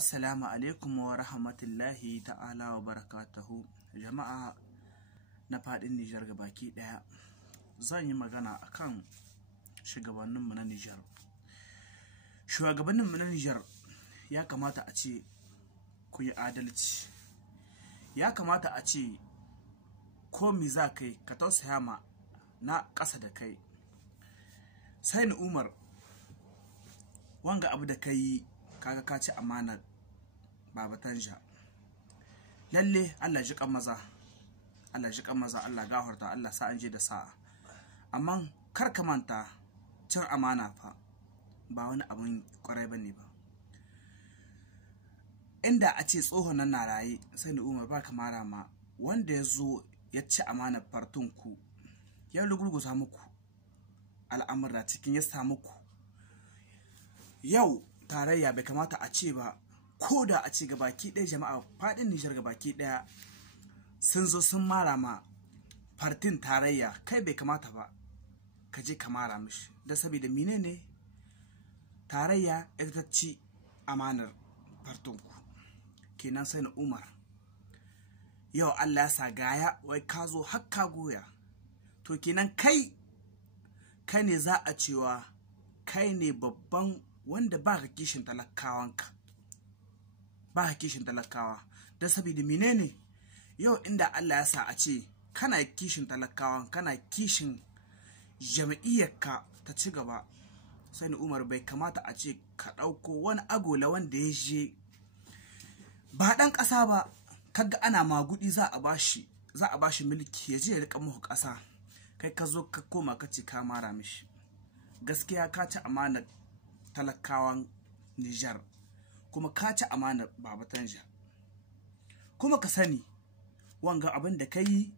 Assalamu alaikum wa rahmatullahi ta'ala wa barakatuhu. Jama'a na faɗin Nijar gabaki ɗaya, zan yi magana akan shugabanninmu na Nijar. Shugabanninmu na Nijar ya kamata a ce ku yi adalci. Ya kamata a ce ko mi za kai ka tausaya ma na ƙasa da kai. Sani Umar, wanga abu da ka yi kaga ka ci amanar Baba Tanja. Lalle Allah ji kan maza, Allah ji kan maza, Allah gafarta, Allah sa an je da sa'a. Amma kar ka manta cin amana fa ba wani abun kwarai bane ba. Inda a ce tsohon nan na raye, Sani Umar ba kamara ma wanda ya zo ya ci amanar fartunku, ya lugurguza muku al'amura cikin ya sa muku. Yau tarayya bai kamata a ce ba, ko da a ce gabaki ɗaya jama'a faɗin Nijar gabaki ɗaya sun zo sun mara ma fartin tarayya, kai bai kamata ba ka je ka mara mishi, da saboda menene tarayya ita ta ci amanar fartinku. Kenan Sani Umar, yau Allah ya sa gaya wai ka zo har ka goya, to kenan kai ne za a cewa kai ne babban wanda ba ka kishin talakawanka, ba ka kishin talakawa. Da saboda menene yau inda Allah ya sa a ce kana kishin talakawan, kana kishin jam'iyyarka ta ci gaba, Sani Umar bai kamata a ce ka ɗauko wani agola wanda ya je ba ɗan ƙasa ba, kaga ana magudi za a bashi mulki ya je ya riƙa muku ƙasa, kai ka zo ka koma ka ce ka mara mishi. Gaskiya ka ci amanar talakawan Nijar, kuma ka ci amanar Baba Tanja. Kuma ka sani wanga abin da ka yi